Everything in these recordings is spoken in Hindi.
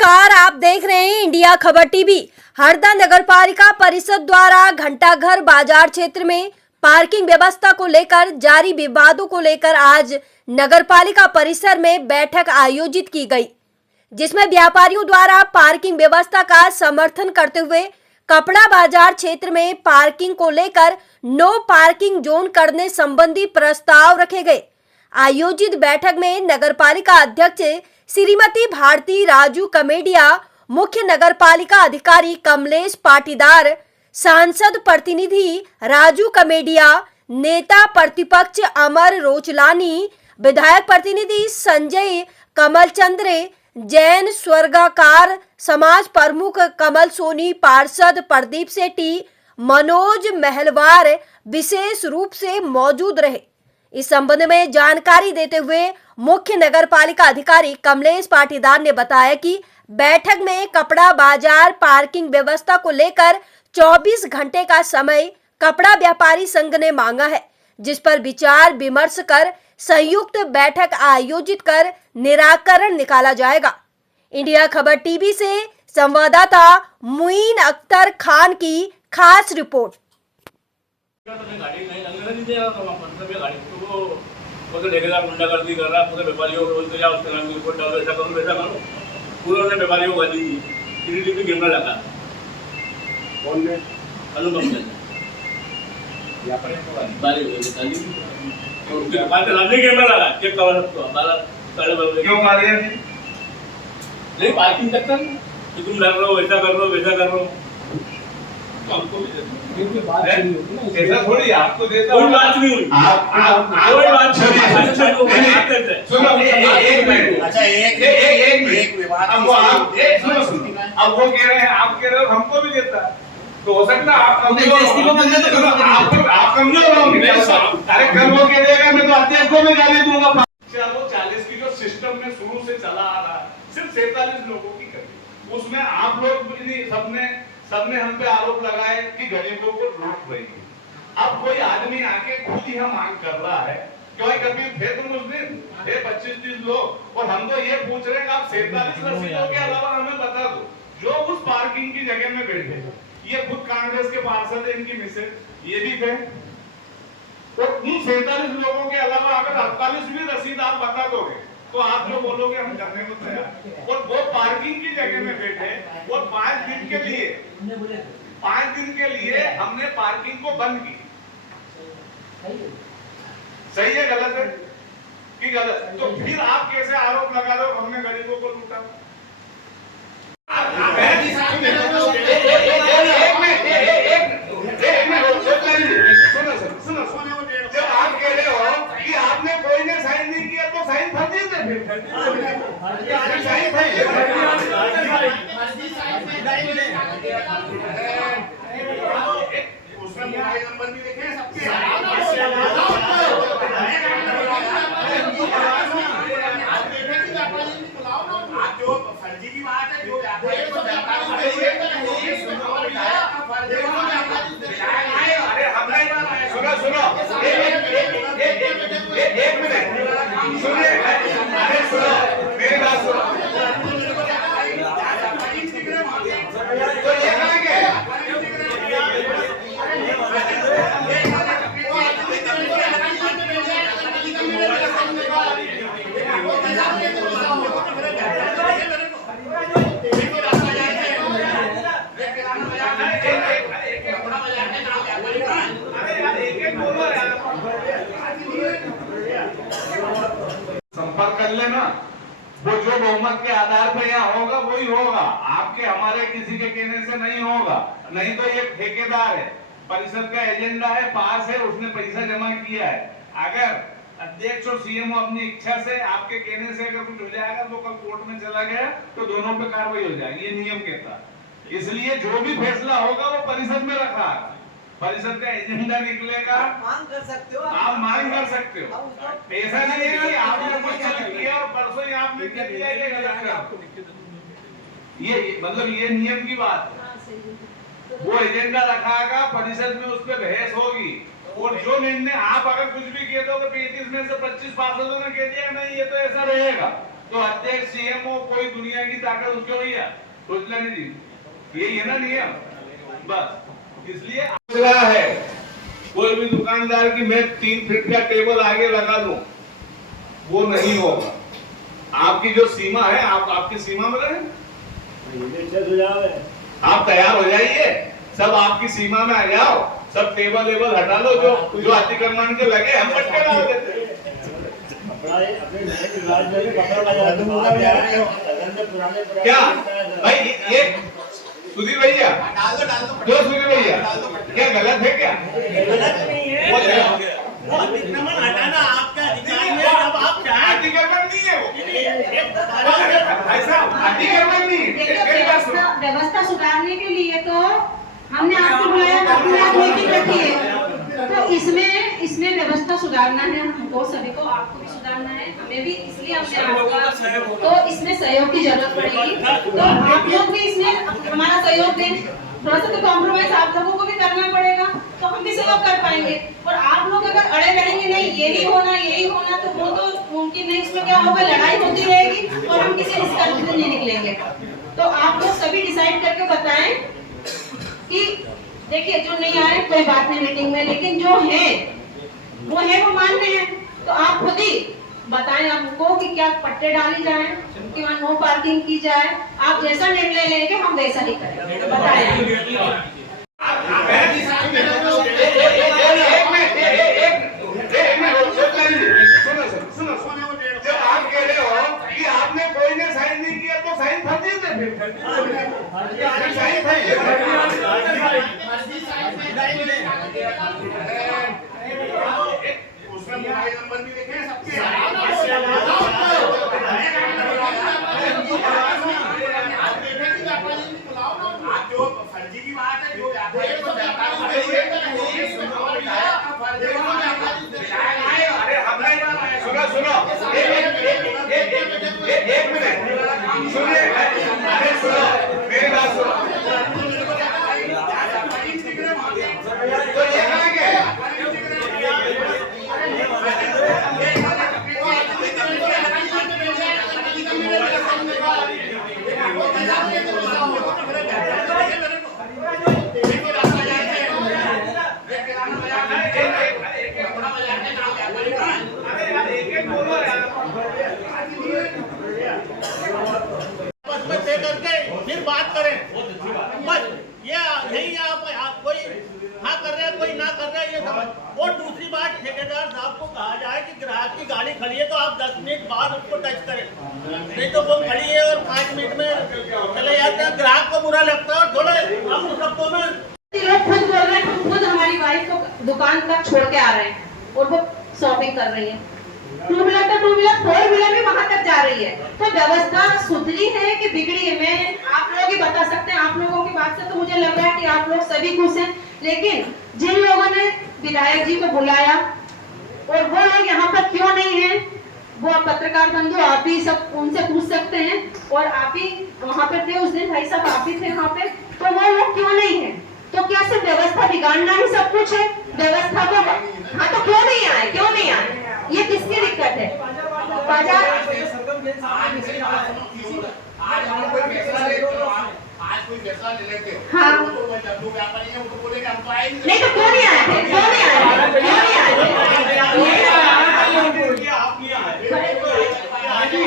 नमस्कार, आप देख रहे हैं इंडिया खबर टीवी। हरदा नगर पालिका परिषद द्वारा घंटाघर बाजार क्षेत्र में पार्किंग व्यवस्था को लेकर जारी विवादों को लेकर आज नगर पालिका परिसर में बैठक आयोजित की गई, जिसमें व्यापारियों द्वारा पार्किंग व्यवस्था का समर्थन करते हुए कपड़ा बाजार क्षेत्र में पार्किंग को लेकर नो पार्किंग जोन करने संबंधी प्रस्ताव रखे गए। आयोजित बैठक में नगर पालिका अध्यक्ष श्रीमती भारती राजू कमेडिया, मुख्य नगर पालिका अधिकारी कमलेश पाटीदार, सांसद प्रतिनिधि राजू कमेडिया, नेता प्रतिपक्ष अमर रोचलानी, विधायक प्रतिनिधि संजय कमलचंद्र, जैन स्वर्गाकार समाज प्रमुख कमल सोनी, पार्षद प्रदीप सेठी, मनोज महलवार विशेष रूप से मौजूद रहे। इस संबंध में जानकारी देते हुए मुख्य नगर पालिका अधिकारी कमलेश पाटीदार ने बताया कि बैठक में कपड़ा बाजार पार्किंग व्यवस्था को लेकर 24 घंटे का समय कपड़ा व्यापारी संघ ने मांगा है, जिस पर विचार विमर्श कर संयुक्त बैठक आयोजित कर निराकरण निकाला जाएगा। इंडिया खबर टीवी से संवाददाता मुईन अख्तर खान की खास रिपोर्ट। गाड़ी नहीं अंदर नहीं जाएगा तो मतलब ये गाड़ी तो वो ठेकेदार गुंडागर्दी कर रहा है, पूरे व्यापारियों को बोलते जाओ उसके नाम की रिपोर्ट डालो, ऐसा करो पूरा ने व्यापारियों को गाली दी, सीसीटीवी कैमरा लगा। कौन ने? अनुपम ने व्यापारी को गाली दी तो उसके बाद सामने कैमरा लगा, चेक कर सकते हो। हमारा 12:30 क्यों गाली है? नहीं पार्किंग तक कि तुम लग रहे हो, ऐसा कर रहे हो, वैसा कर रहे हो, तो हमको भी बात नहीं होती ना, ऐसा थोड़ी आपको देता कोई बात नहीं हुई। कोई बात नहीं। सुनो एक मिनट, अच्छा एक विवाद अब वो कह रहे हैं, आप कह रहे हो हमको भी देता है, तो हो सकता है आप कमजोर होंगे। अरे कल वो कह देगा मैं तो अध्यक्ष को भी गाली दूंगा। वो 40 की जो सिस्टम में शुरू से चला आ रहा है, सिर्फ 47 लोगों की कमी, उसमें आप लोग सबने हम पे आरोप लगाए कि गरीबों को लूट रही है। अब कोई आदमी आके खुद ही हम मांग कर रहा है, क्यों कभी थे तुम उस दिन थे 25-30 लोग, और हम तो ये पूछ रहे हैं कि आप 47 रसीदों के अलावा हमें बता दो जो उस पार्किंग की जगह में बैठे। ये खुद कांग्रेस के पार्षद है, इनकी मिसेज ये भी थे, तो उन 47 लोगों के अलावा अगर 48वीं रसीद आप बता दोगे तो आप जो बोलोगे हम करने को तैयार। और वो पार्किंग की जगह में बैठे और 5 दिन के लिए हमने पार्किंग को बंद की। सही है गलत है कि गलत? तो फिर आप कैसे आरोप लगा रहे हो हमने गरीबों को लूटा? जब आप कह रहे हो कि आपने कोई ने साइन नहीं किया तो साइन फर्जी थे, उसमें मोबाइल नंबर भी देखे सबके। आप जो फर्जी की बात है, जो अरे हमने सुनो एक मिनट सुनिए, अरे सुनो मेरी बात सुनो, तो ये कहेंगे संपर्क कर लेना, वो जो बहुमत के आधार पर यहाँ होगा वही होगा, आपके हमारे किसी के कहने से नहीं होगा। नहीं तो ये ठेकेदार है, परिषद का एजेंडा है, पास है, उसने पैसा जमा किया है। अगर अध्यक्ष और सीएम अपनी इच्छा से आपके कहने से अगर कुछ हो जाएगा तो कल कोर्ट में चला गया तो दोनों पे कार्रवाई हो जाएगी, ये नियम कहता है। इसलिए जो भी फैसला होगा वो परिषद में रखा है, परिषद का एजेंडा निकलेगा, मांग कर सकते हो, आप मांग कर सकते हो। ऐसा नहीं है कि आपने कुछ गलत किया और परसों ही आपने कह दिया ये गलत है आपको, ये मतलब ये नियम की बात है। वो एजेंडा रखागा, परिषद में उस पर बहस होगी, और जो निर्णय आप अगर कुछ भी किए तो 35 में से 25 पार्षदों ने कह दिया नहीं ये तो ऐसा रहेगा, तो अध्यक्ष सीएमओ कोई दुनिया की ताकत उसके भैया सोच लेने जी, यही है ना नियम। बस इसलिए रहा है कोई भी दुकानदार की मैं 3 फीट का टेबल आगे लगा दूं, वो नहीं होगा। आपकी जो सीमा है, आप आपकी सीमा में रहें, आप तैयार हो जाइए, सब आपकी सीमा में आ जाओ, सब टेबल वेबल हटा लो, जो अतिक्रमण के लगे हम पट्टे डाल देते हैं। क्या भाई ये सुधीर भैया, जो सुधीर भैया क्या गलत है? क्या गलत नहीं है, वो अतिक्रमण हटाना आपका अधिकार है। अब आप चाहें अतिक्रमण नहीं है, वो ऐसा अतिक्रमण नहीं है। व्यवस्था सुधारने के लिए तो हमने आपको बुलाया, आपने आप मीटिंग रखी है, तो इसमें व्यवस्था सुधारना है हमको, सभी को, आपको भी सुधारना है, हमें भी, इसलिए हमने आपका, तो इसमें सहयोग की जरूरत पड़ेगी। तो आप लोग भी इसमें हमारा सहयोग दें, थोड़ा सा तो कॉम्प्रोमाइज आप लोगों को भी करना पड़ेगा, तो हम भी सहयोग कर पाएंगे। और आप लोग अगर अड़े रहेंगे नहीं यही होना, तो वो तो मुमकिन नहीं। इसमें क्या होगा, लड़ाई होती रहेगी और हम किसी निष्कर्ष में नहीं निकलेंगे। तो आप लोग सभी डिसाइड करके बताएं कि देखिए जो नहीं आए कोई बात नहीं मीटिंग में, लेकिन जो है वो मानते हैं, तो आप खुद ही बताएं हमको कि क्या पट्टे डाली जाए कि वहाँ नो पार्किंग की जाए। आप जैसा निर्णय लेंगे हम वैसा ही करेंगे, बताएं। जब आप कह रहे हो कि आपने कोई ने साइन नहीं किया तो साइन फर्जी थे, फिर साइन उसमें मोबाइल नंबर भी देखे सबके। आप जो फर्जी की बात है, जो सुनो एक मिनट सुनिए, अरे सुनो मेरी बात सुनो, तो ये कहाँ गए? फिर बात करें, बस ये नहीं आप कोई हाँ कर रहे हैं कोई ना कर रहे हैं ये सब। और दूसरी बात, ठेकेदार साहब को कहा जाए कि ग्राहक की गाड़ी खड़ी है तो आप 10 मिनट बाद उसको टच करें, नहीं तो वो खड़ी है और 5 मिनट में चले जाते हैं, ग्राहक को बुरा लगता है। और थोड़ा हम सबको ना लोग खुद बोल रहे हैं, हम खुद हमारी वाइफ को दुकान तक छोड़ के आ रहे हैं और वो शॉपिंग कर रही है, 2 व्हीलर तो 2 व्हीलर 4 व्हीलर भी वहां तक जा रही है। तो व्यवस्था सुधरी है कि बिगड़ी है, मैं आप लोग ही बता सकते हैं। आप लोगों की बात से तो मुझे लग रहा है कि आप लोग सभी खुश हैं, लेकिन जिन लोगों ने विधायक जी को बुलाया और वो लोग यहाँ पर क्यों नहीं है, वो पत्रकार बंधु आप ही सब उनसे पूछ सकते हैं। और आप ही वहाँ पर थे उस दिन, भाई साहब आप ही थे वहाँ पे, तो वो लोग क्यों नहीं है? तो क्या सिर्फ व्यवस्था बिगाड़ना ही सब कुछ है? व्यवस्था को हाँ तो क्यों नहीं आए, क्यों नहीं आए? ये किसकी दिक्कत है? बाजार आज कोई फैसला ले लेते हो, हाँ तो व्यापारी है वो तो बोलेगा हम तो आए नहीं, तो क्यों नहीं आए थे? क्यों नहीं आए थे? क्यों नहीं आए थे?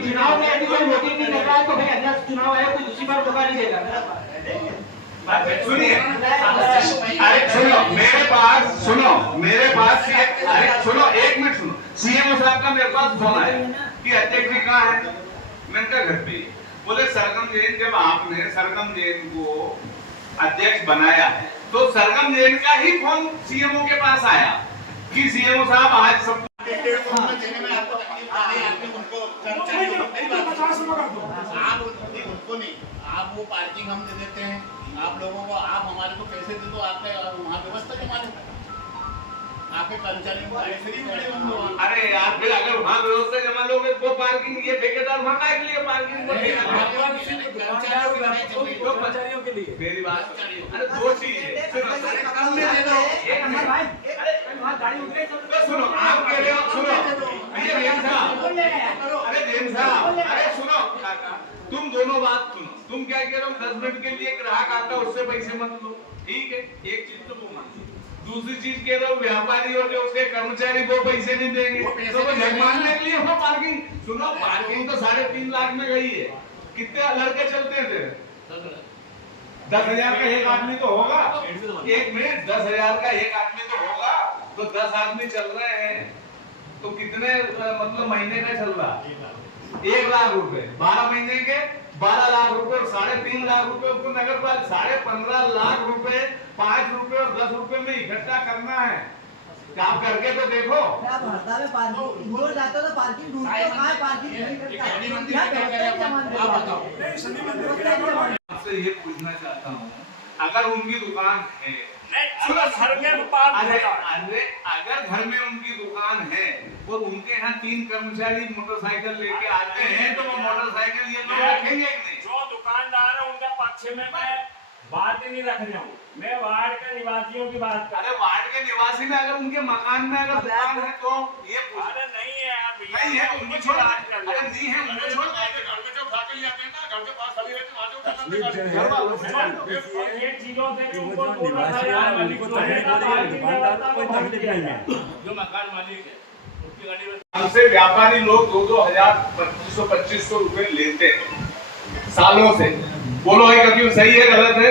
चुनाव में यदि कोई वोटिंग नहीं कर रहा है तो भाई अध्यक्ष चुनाव है, कोई दूसरी बार मौका नहीं देगा। सुनिए, अरे सुनो मेरे पास अरे सुनो 1 मिनट सुनो, सीएमओ साहब का मेरे पास फोन आया कि अध्यक्ष जी कहाँ है? मैंने कहा घर पे। बोले सरगम जैन, जब आपने सरगम जैन को अध्यक्ष बनाया है तो सरगम जैन का ही फोन सीएमओ के पास आया कि सीएमओ साहब आज सब उनको नहीं, आप वो पार्किंग हम दे देते हैं आप लोगों को, आप हमारे को पैसे दे दो, आपने वहाँ व्यवस्था जमा देते आपके कर्मचारियों को ऐसे ही खड़े होंगे। अरे यार फिर अगर वहाँ व्यवस्था जमा लोगे वो पार्किंग, ये ठेकेदार भरना के लिए पार्किंग कर्मचारियों के लिए। मेरी बात अरे 2 चीजें सुनो, आप कह रहे हो, सुनो ये रेम साहब, अरे रेम साहब, अरे सुनो काका, तुम दोनों बात सुनो। तुम क्या कह रहे हो, 10 मिनट के लिए ग्राहक आता है उससे पैसे मत लो, ठीक है, एक चीज तो वो मान लो। दूसरी चीज कह रहे हो व्यापारी और जो उसके कर्मचारी वो पैसे नहीं देंगे, तो वो झक मारने के लिए वो पार्किंग, सुनो पार्किंग तो 3.5 लाख में गई है। कितने लड़के चलते थे? 10,000 का एक आदमी तो होगा, एक मिनट, 10,000 का एक आदमी तो होगा, तो 10 आदमी चल रहे हैं, तो कितने मतलब महीने का चल रहा? 1 लाख रुपए, 12 महीने के 12 लाख रुपए और 3.5 लाख रुपए उसको नगर पालिका 15.5 लाख रुपए 5 रुपए और 10 रुपए में इकट्ठा करना है। आप करके तो देखो। आप हड़ताल में पार्किंग इंदौर जाते हो तो पार्किंग ढूंढते हो, कहाँ पार्किंग नहीं करता है। आपसे ये पूछना चाहता हूँ, अगर उनकी दुकान है, अगर घर में उनकी दुकान है और उनके यहाँ 3 कर्मचारी मोटरसाइकिल लेके आते हैं, तो वो मोटरसाइकिल ये लोग रखेंगे कि नहीं? जो दुकानदार है उनके पक्ष में मैं बात ही नहीं रख रहा हूँ, मैं वार्ड के निवासियों की बात कर। अरे वार्ड के निवासी में अगर उनके मकान में अगर दुकान है तो ये अरे नहीं है यार भैया, नहीं है उनको छोड़, अरे नहीं है उनको छोड़, घर में जो खा के आते हैं ना, घर के पास खड़ी रहती वहां जो घर वालों ये चीजों से उनको दूर रखा जाए, जो मकान मालिक है उसकी गाड़ी में हमसे व्यापारी लोग 2,000, 2,500, 2,500 रुपए लेते हैं सालों से। बोलो भाई, क्यों सही है गलत है?